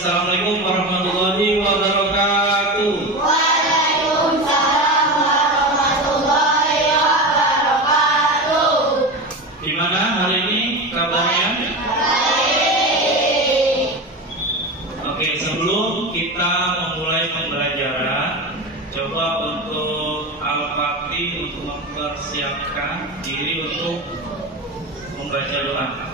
Assalamualaikum warahmatullahi wabarakatuh. Waalaikumsalam warahmatullahi wabarakatuh. Gimana hari ini kabarnya? Baik. Oke, sebelum kita memulai pembelajaran, coba untuk Al-Fatih untuk mempersiapkan diri untuk membaca doa.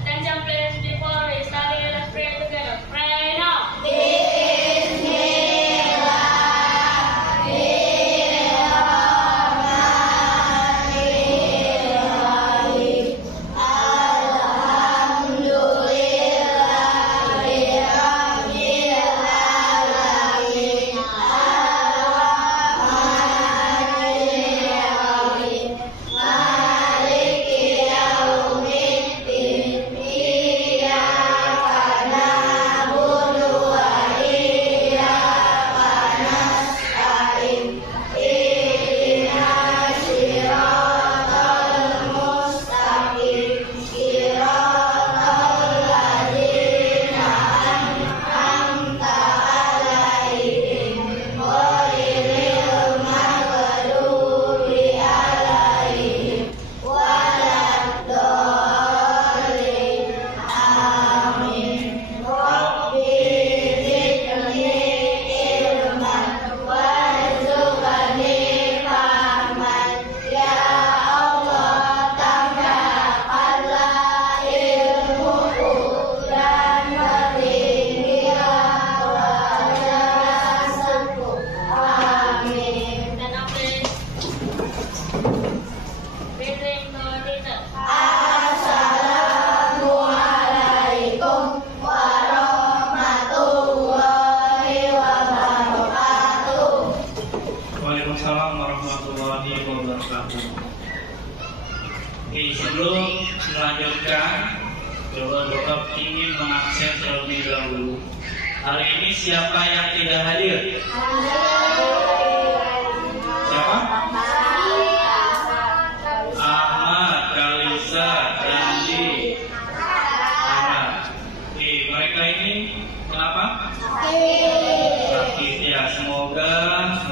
Attention please, before we start, let's pray together. Pray now. Waalaikumsalam warahmatullahi wabarakatuh. Oke, sebelum melanjutkan, coba Bapak ingin mengakses terlebih dahulu. Hari ini siapa yang tidak hadir? Siapa? Ahmad, Kalisa, Randi, Sarah. Oke, mereka ini kenapa? Sakit ya. Semoga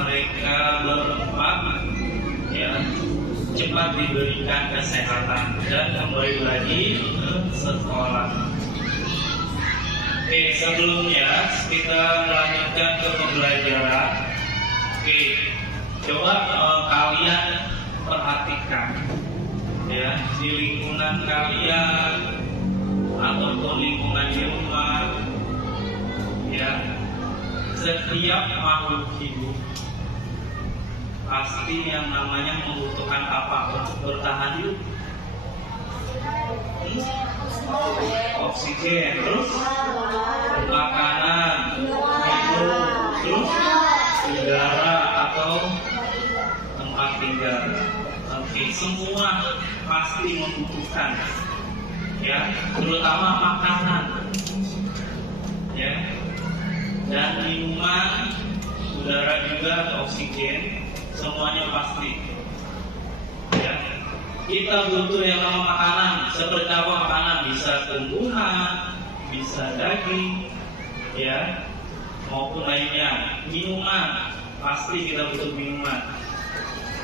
mereka berempat ya cepat diberikan kesehatan dan kembali lagi ke sekolah. Oke, sebelumnya kita melanjutkan ke pembelajaran. Oke, coba kalian perhatikan ya di lingkungan kalian ataupun lingkungan di rumah ya, setiap makhluk hidup pasti yang namanya membutuhkan apa untuk bertahan hidup? Oksigen, terus makanan, minum, terus udara atau tempat tinggal. Oke, semua pasti membutuhkan ya, terutama makanan ya, dan minuman, udara juga atau oksigen, semuanya pasti ya. Kita butuh yang namanya makanan. Seperti apa makanan? Bisa tumbuhan, bisa daging ya, maupun lainnya. Minuman, pasti kita butuh minuman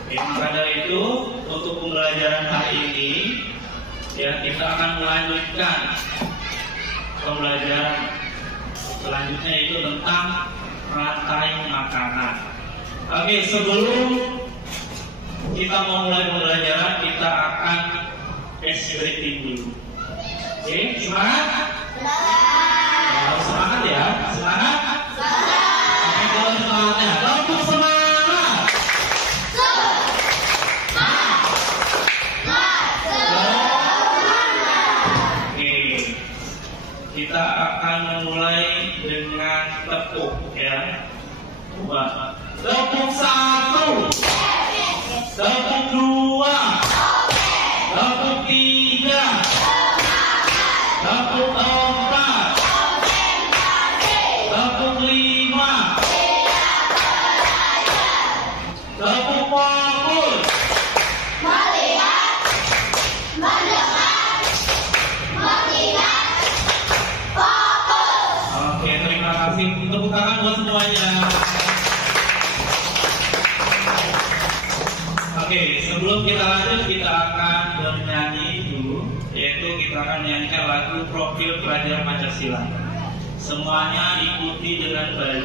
ya. Maka dari itu untuk pembelajaran hari ini ya, kita akan melanjutkan pembelajaran selanjutnya, itu tentang rantai makanan. Oke, sebelum kita mau mulai pembelajaran, kita akan cash rating dulu. Oke, semangat? Ya, harus semangat ya, semangat? Oke, kalau semangatnya, untuk semangat. Oke, kita akan memulai dengan tepuk ya. Coba tepuk 1, tepuk 2, tepuk 3, tepuk 4, tepuk Oke, sebelum kita lanjut kita akan bernyanyi dulu, yaitu kita akan nyanyikan lagu Profil Pelajar Pancasila. Semuanya ikuti dengan baik.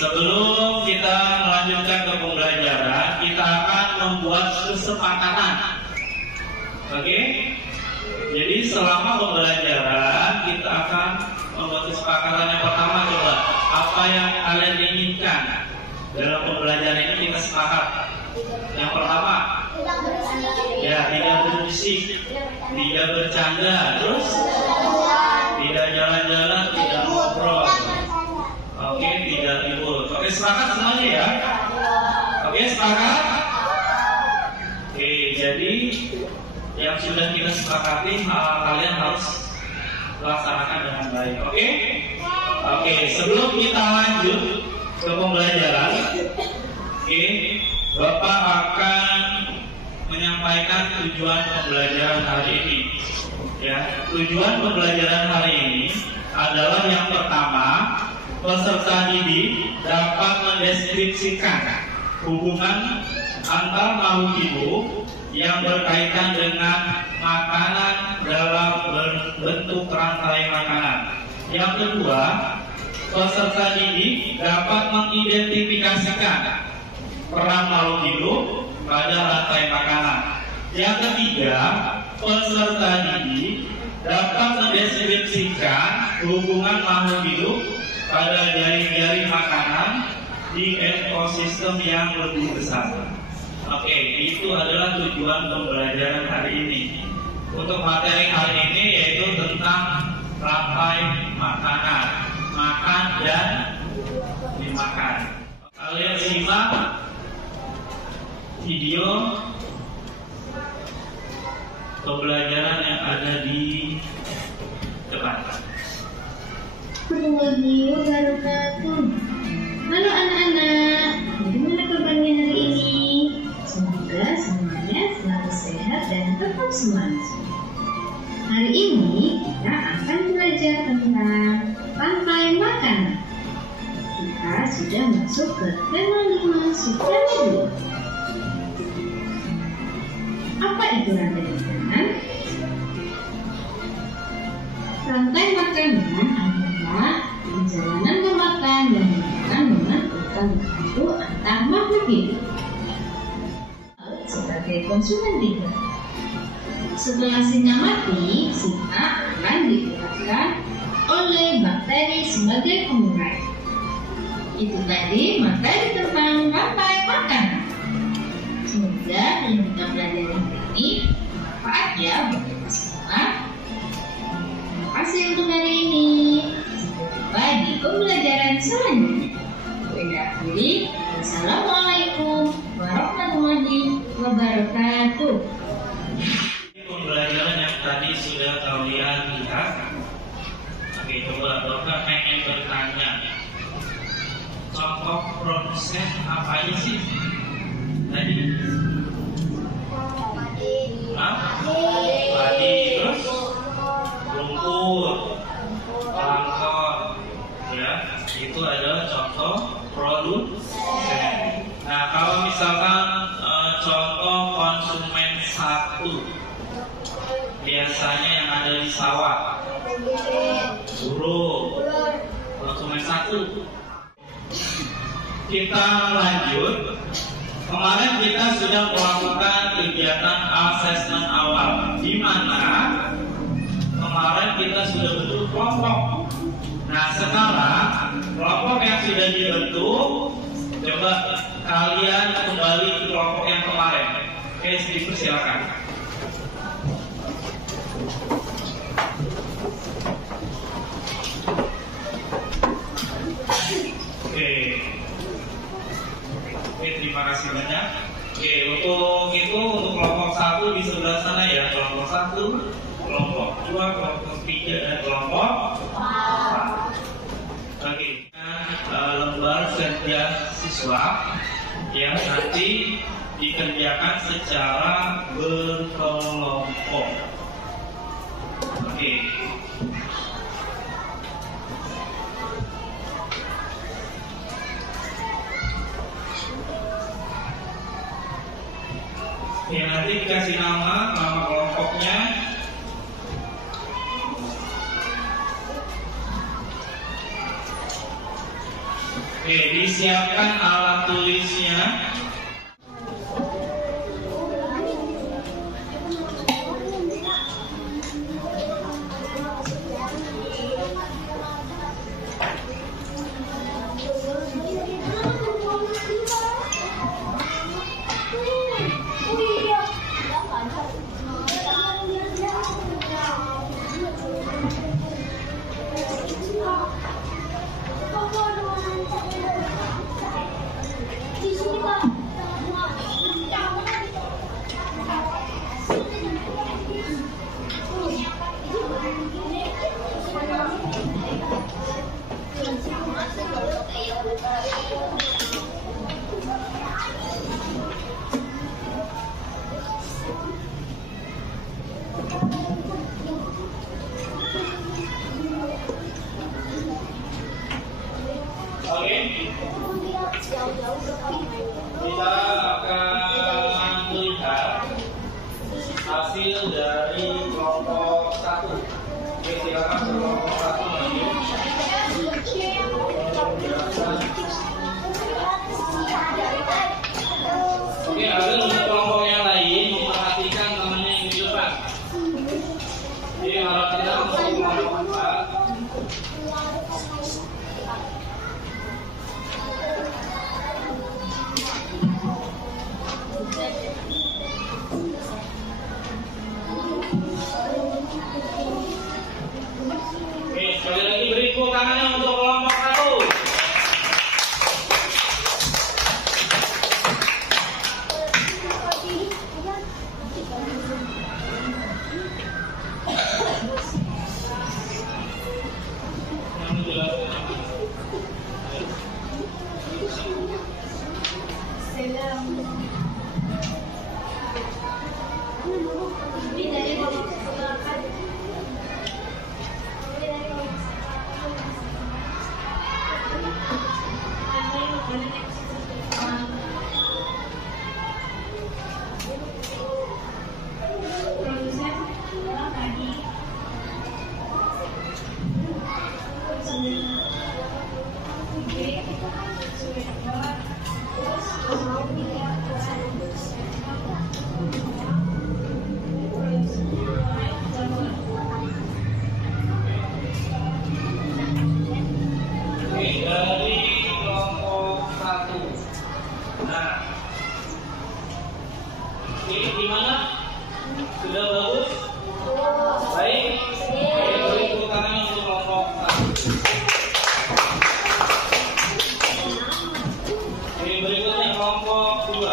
Sebelum kita melanjutkan ke pembelajaran, kita akan membuat kesepakatan. Oke? Jadi selama pembelajaran kita akan membuat kesepakatan. Yang pertama, coba apa yang kalian inginkan dalam pembelajaran ini kita sepakat. Yang pertama, ya tidak berbisik, tidak bercanda, terus tidak jalan-jalan, tidak ngobrol. Oke, tidak ribut. Oke, sepakat semuanya ya? Oke, sepakat? Oke, jadi yang sudah kita sepakati kalian harus laksanakan dengan baik. Oke? Oke, sebelum kita lanjut ke pembelajaran, oke, Bapak akan menyampaikan tujuan pembelajaran hari ini. Ya, tujuan pembelajaran hari ini adalah yang pertama, peserta didik dapat mendeskripsikan hubungan antar makhluk hidup yang berkaitan dengan makanan dalam bentuk rantai makanan. Yang kedua, peserta didik dapat mengidentifikasikan peran makhluk hidup pada rantai makanan. Yang ketiga, peserta didik dapat mendeskripsikan hubungan makhluk hidup pada jaring-jaring makanan di ekosistem yang lebih besar. Oke, itu adalah tujuan pembelajaran hari ini. Untuk materi hari ini yaitu tentang rantai makanan, makan dan dimakan. Kalian simak video pembelajaran yang ada di depan. Warahmatullahi wabarakatuh. Halo anak-anak, bagaimana kabarnya hari ini? Semoga semuanya selalu sehat dan tetap semangat. Hari ini kita akan belajar tentang rantai makanan. Kita sudah masuk ke tema 5 subtema 2. Apa itu rantai makanan? Rantai makanan adalah perjalanan memakan dan memakan dengan urutan waktu antar makhluk hidup. sebagai konsumen tiga. Setelah singa mati, singa akan digerakkan oleh bakteri sebagai pengurai. Itu tadi materi tentang rantai makanan. Semoga yang kita pelajari hari ini bermanfaat ya buat kita semua. Terima kasih untuk hari ini. Sampai jumpa di pembelajaran selanjutnya. Assalamualaikum warahmatullahi wabarakatuh. Pembelajaran yang tadi sudah kalian lihat. Oke, coba dokter pengen bertanya. Contoh proses apa aja sih tadi? Padi, terus lumpur, plankton, ya, itu adalah contoh produsen. Nah, kalau misalkan contoh konsumen satu, biasanya yang ada di sawah, burung, konsumen satu. Kita lanjut. Kemarin kita sudah melakukan kegiatan asesmen awal, di mana kemarin kita sudah bentuk kelompok. Nah, sekarang kelompok yang sudah dibentuk, coba kalian kembali ke kelompok yang kemarin. Oke, silakan. Oke, terima kasih banyak. Oke, untuk kelompok 1 di sebelah sana ya, kelompok 1, kelompok 2, kelompok 3, dan kelompok 4. Oke, lembar kerja siswa yang nanti dikerjakan secara berkelompok. Oke. Ya, nanti dikasih nama kelompoknya. Oke, disiapkan alat tulisnya. Kita akan melihat hasil dari kelompok 1. Oke, silakan kelompok 1 maju. Oke, lalu untuk kelompok yang lain memperhatikan temannya yang di depan. Jadi harap kita untuk kelompok 4. Oke, sekali lagi beri tepuk tangannya untuk kelompok 1. Oke, gimana? Sudah bagus? Baik. Oke, beri tepuk tangan untuk kelompok 1. Oke, berikutnya kelompok 2.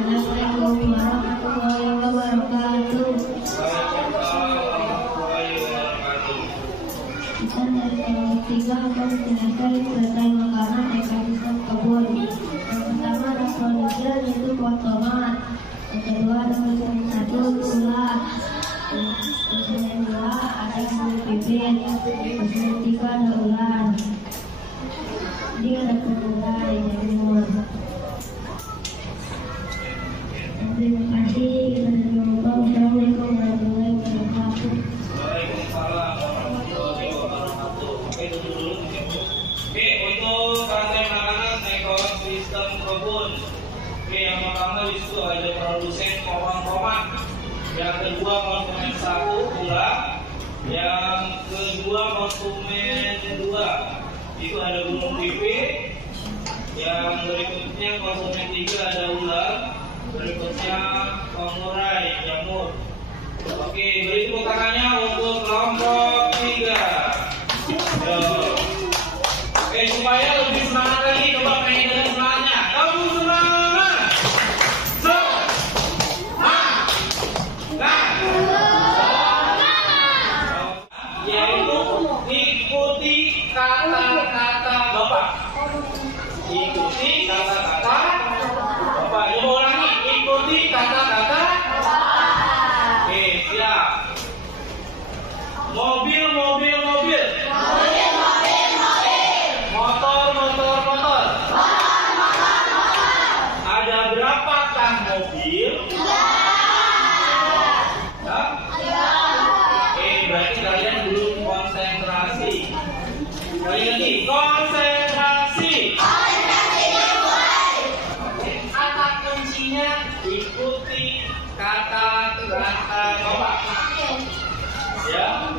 Assalamualaikum warahmatullahi wabarakatuh. Kita dari kelompok 3 akan menjelaskan tentang makanan ekosistem kebun. Yang pertama ada produsen yaitu pohon tomat. Yang kedua ada produsen 1 gula. Produsen 2 ada bumbu bibit. Produsen 3 ada ular. Ini ada kemurai yang umur. Terima kasih. Assalamualaikum warahmatullahi wabarakatuh. Waalaikumsalam warahmatullahi wabarakatuh. Oke, duduk dulu. Oke, untuk rantai makanan ekosistem kebun. Oke, yang pertama di situ ada produsen pohon tomat. Yang kedua konsumen 1 gula. Yang kedua konsumen 2 itu ada gunung pipi. Yang berikutnya konsumen 3 ada ular. Berikutnya pengurai jamur. Oke, beri tepuk tangannya untuk kelompok 3. Oke, supaya lebih semangat lagi, coba pengen dengan semangatnya. Kamu semangat. Yaitu ikuti kata-kata Bapak. Ikuti kata-kata Bapak. Coba ulangi. Ikuti kata-kata. Oke, siap. Mobil, mobil, mobil. Motor, motor, motor. Ada berapakah mobil? Hah? Oke, berarti kalian belum konsentrasi. Kali lagi, konsentrasi. Kata kuncinya ikuti kata-kata Bapak. Ya,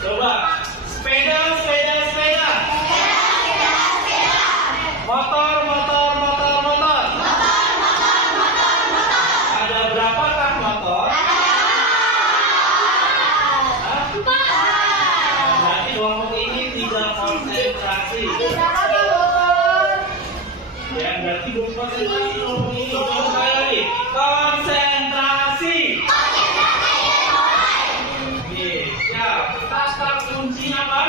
coba sepeda, sepeda, sepeda. Motor, motor, motor, motor. Ada berapakah motor? Hah? Berarti kelompok ini tidak konsentrasi. Ya, berarti belum konsentrasi kelompok ini. Coba sekali lagi. Konsentrasi. Oke, siap. Kata kuncinya apa?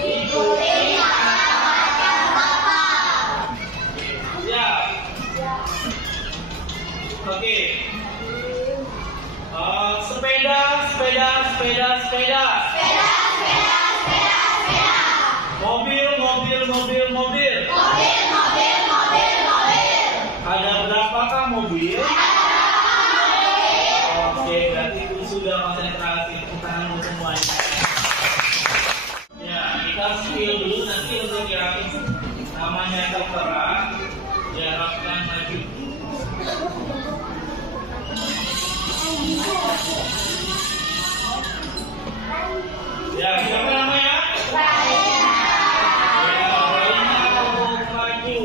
Ikuti kata-kata Bapak. Siap. Oke. Sepeda, sepeda, sepeda, sepeda. Mobil, mobil, mobil, mobil. Ada berapakah mobil? Oke, berarti itu sudah konsentrasi. Tangan untuk semuanya. Ya, kita spill dulu nanti untuk yang namanya tertera. Diharapkan maju. Ya, siapa namanya? Ya, lainnya untuk maju.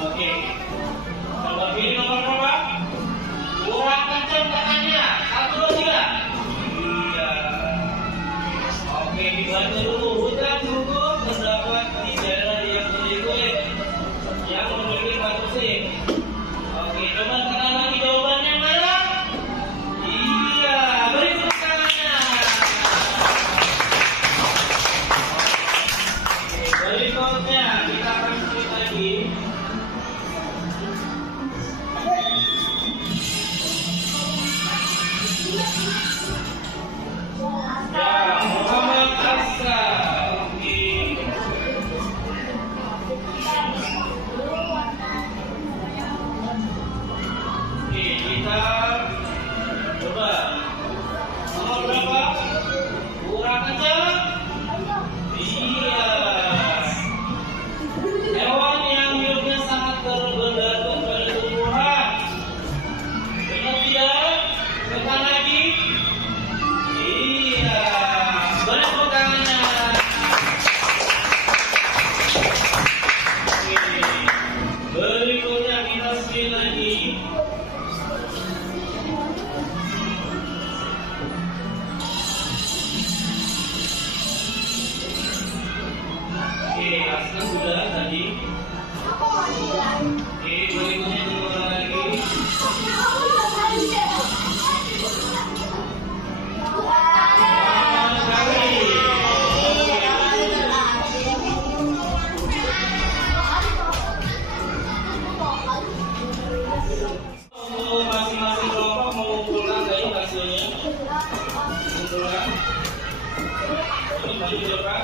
Oke. Coba pilih nomor berapa? Kurang kencang tangannya. 1, 2, 3. Iya. Oke, dibantu dulu. Hujan cukup. Kan sudah tadi. Oke, berikutnya diulang lagi. Masing-masing kelompok mengumpulkan tadi hasilnya. Mengumpulkan. Ini tadi berapa?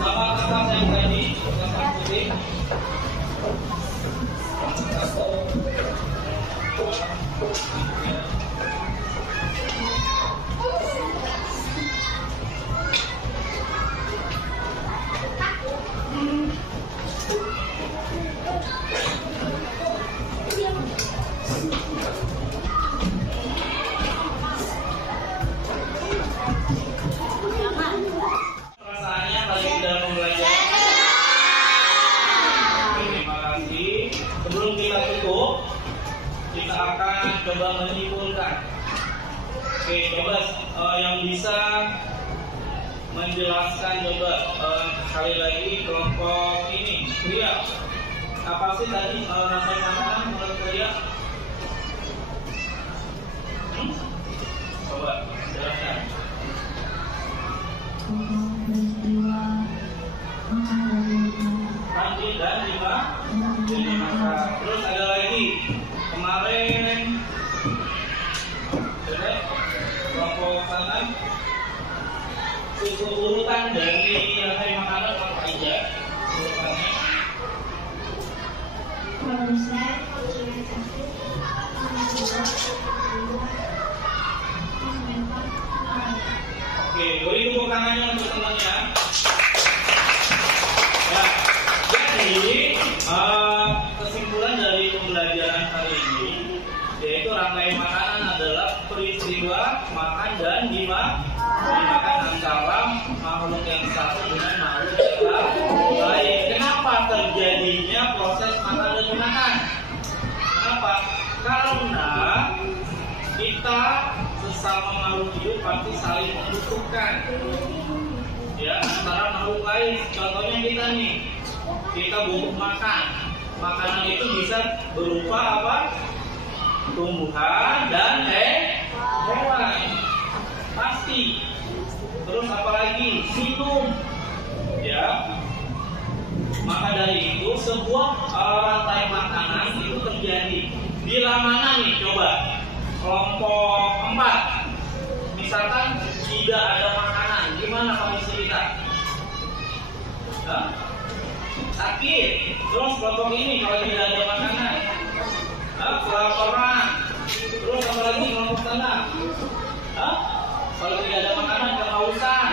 Sama kertas yang tadi, kertas putih. Perasaannya kali sudah mempelajari. Terima kasih. Sebelum kita tutup, kita akan coba menyimpulkan. Oke, coba yang bisa menjelaskan coba sekali lagi kelompok ini. Ria, apa sih tadi rantai makanan menurut Ria? Coba jelaskan. Peristiwa makan Tadi dan dimakan. Terus ada lagi kemarin kelompok sana urutan dari rantai makanan apa aja urutannya? produsen, Oke, beri tepuk tangannya untuk temannya. Ya, jadi kesimpulan dari pembelajaran kali ini yaitu rantai makanan adalah peristiwa makan dan dimakan antara makhluk yang satu dengan makhluk yang lain. Kenapa terjadinya proses makan dan dimakan? Kenapa? Karena kita sesama makhluk hidup pasti saling membutuhkan, ya, antara makhluk lain. Contohnya kita nih, kita butuh makan. Makanan itu bisa berupa apa? Tumbuhan dan hewan, pasti. Terus apalagi minum, ya. Maka dari itu sebuah rantai makanan itu terjadi. Bila mana nih, coba kelompok 4, misalkan tidak ada makanan, gimana kondisi kita? Sakit. Terus kelompok ini kalau tidak ada makanan, kelaparan. Terus apa lagi kelompok sana? Kalau tidak ada makanan, kehausan.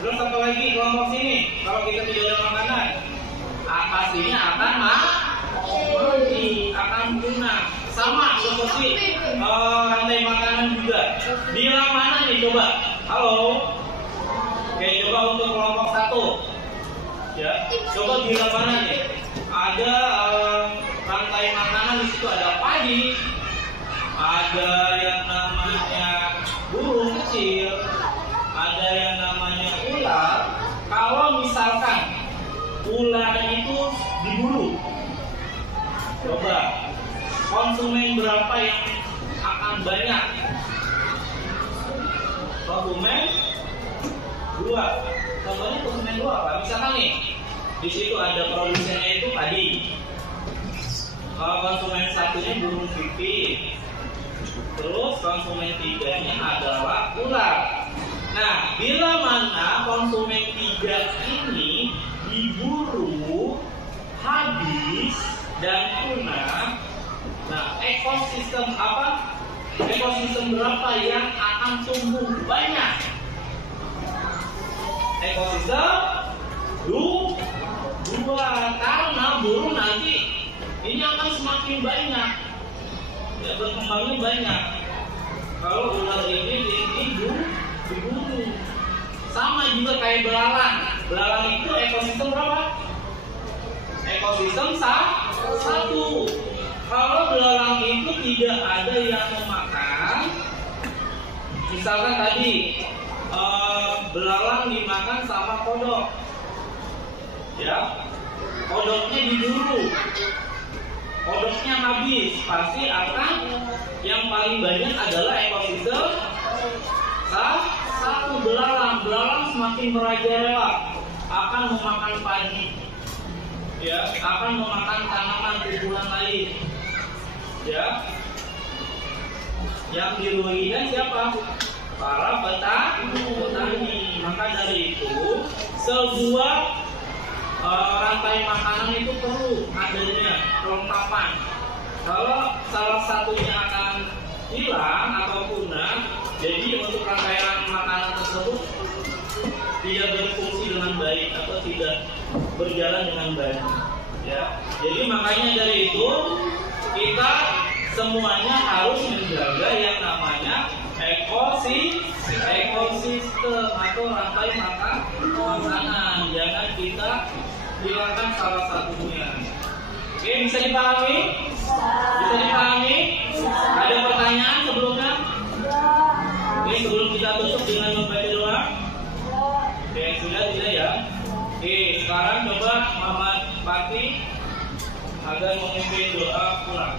Terus apa lagi kelompok sini? Kalau kita tidak ada makanan, pastinya akan mati, akan punah. Sama seperti rantai makanan juga. Bila mana nih coba? Halo. Oke, coba untuk kelompok 1. Ya, coba bila mana nih? Ada rantai makanan di situ, ada padi, ada yang namanya burung kecil, ada yang namanya ular. Kalau misalkan ular itu diburu, coba konsumen berapa yang akan banyak? Konsumen 2. Contohnya konsumen 2 apa? Misalkan nih, di situ ada produsennya itu padi. Konsumen satunya burung pipit. Terus konsumen 3-nya adalah ular. Nah, bila mana konsumen 3 ini diburu, habis dan punah, nah ekosistem apa? Ekosistem berapa yang akan tumbuh banyak? Ekosistem 2, karena burung nanti ini akan semakin banyak, ya, berkembangnya banyak. Kalau ular ini diburu. Sama juga kayak belalang. Belalang itu ekosistem berapa? Ekosistem 1. Kalau belalang itu tidak ada yang memakan, misalkan tadi belalang dimakan sama kodok. Ya, kodoknya diburu, kodoknya habis, pasti akan yang paling banyak adalah ekosistem satu belalang. Belalang semakin merajalela akan memakan padi, ya, akan memakan tanaman tumbuhan lain, ya. Yang dirugikan siapa? Para petani. Maka dari itu sebuah rantai makanan itu perlu adanya kelengkapan. Kalau salah satunya akan hilang atau punah, jadi untuk rangkaian makanan tersebut tidak berfungsi dengan baik atau tidak berjalan dengan baik. Ya, jadi makanya dari itu kita semuanya harus menjaga yang namanya ekosistem atau rantai makanan. Jangan kita hilangkan salah satunya. Oke, bisa dipahami? Bisa dipahami? Ada pertanyaan sebelumnya? Oke, sebelum kita tutup dengan membaca doa. Oke, sudah tidak ya? Oke, sekarang coba Muhammad Fatih agar memimpin doa pulang.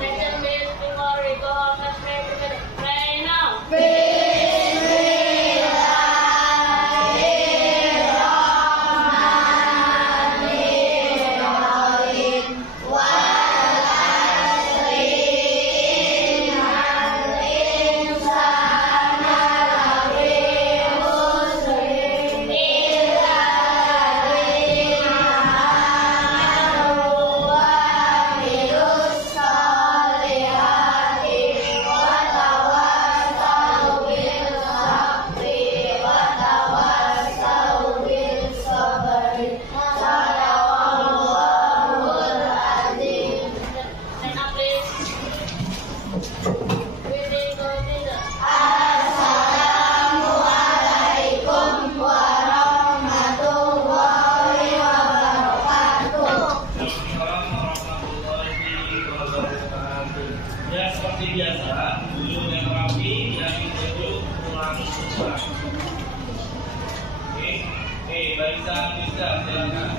Second base before we go on the pray now. Ya, seperti biasa, duduk yang rapi, yang duduk pulang semua. Oke, barisan bisa, silakan.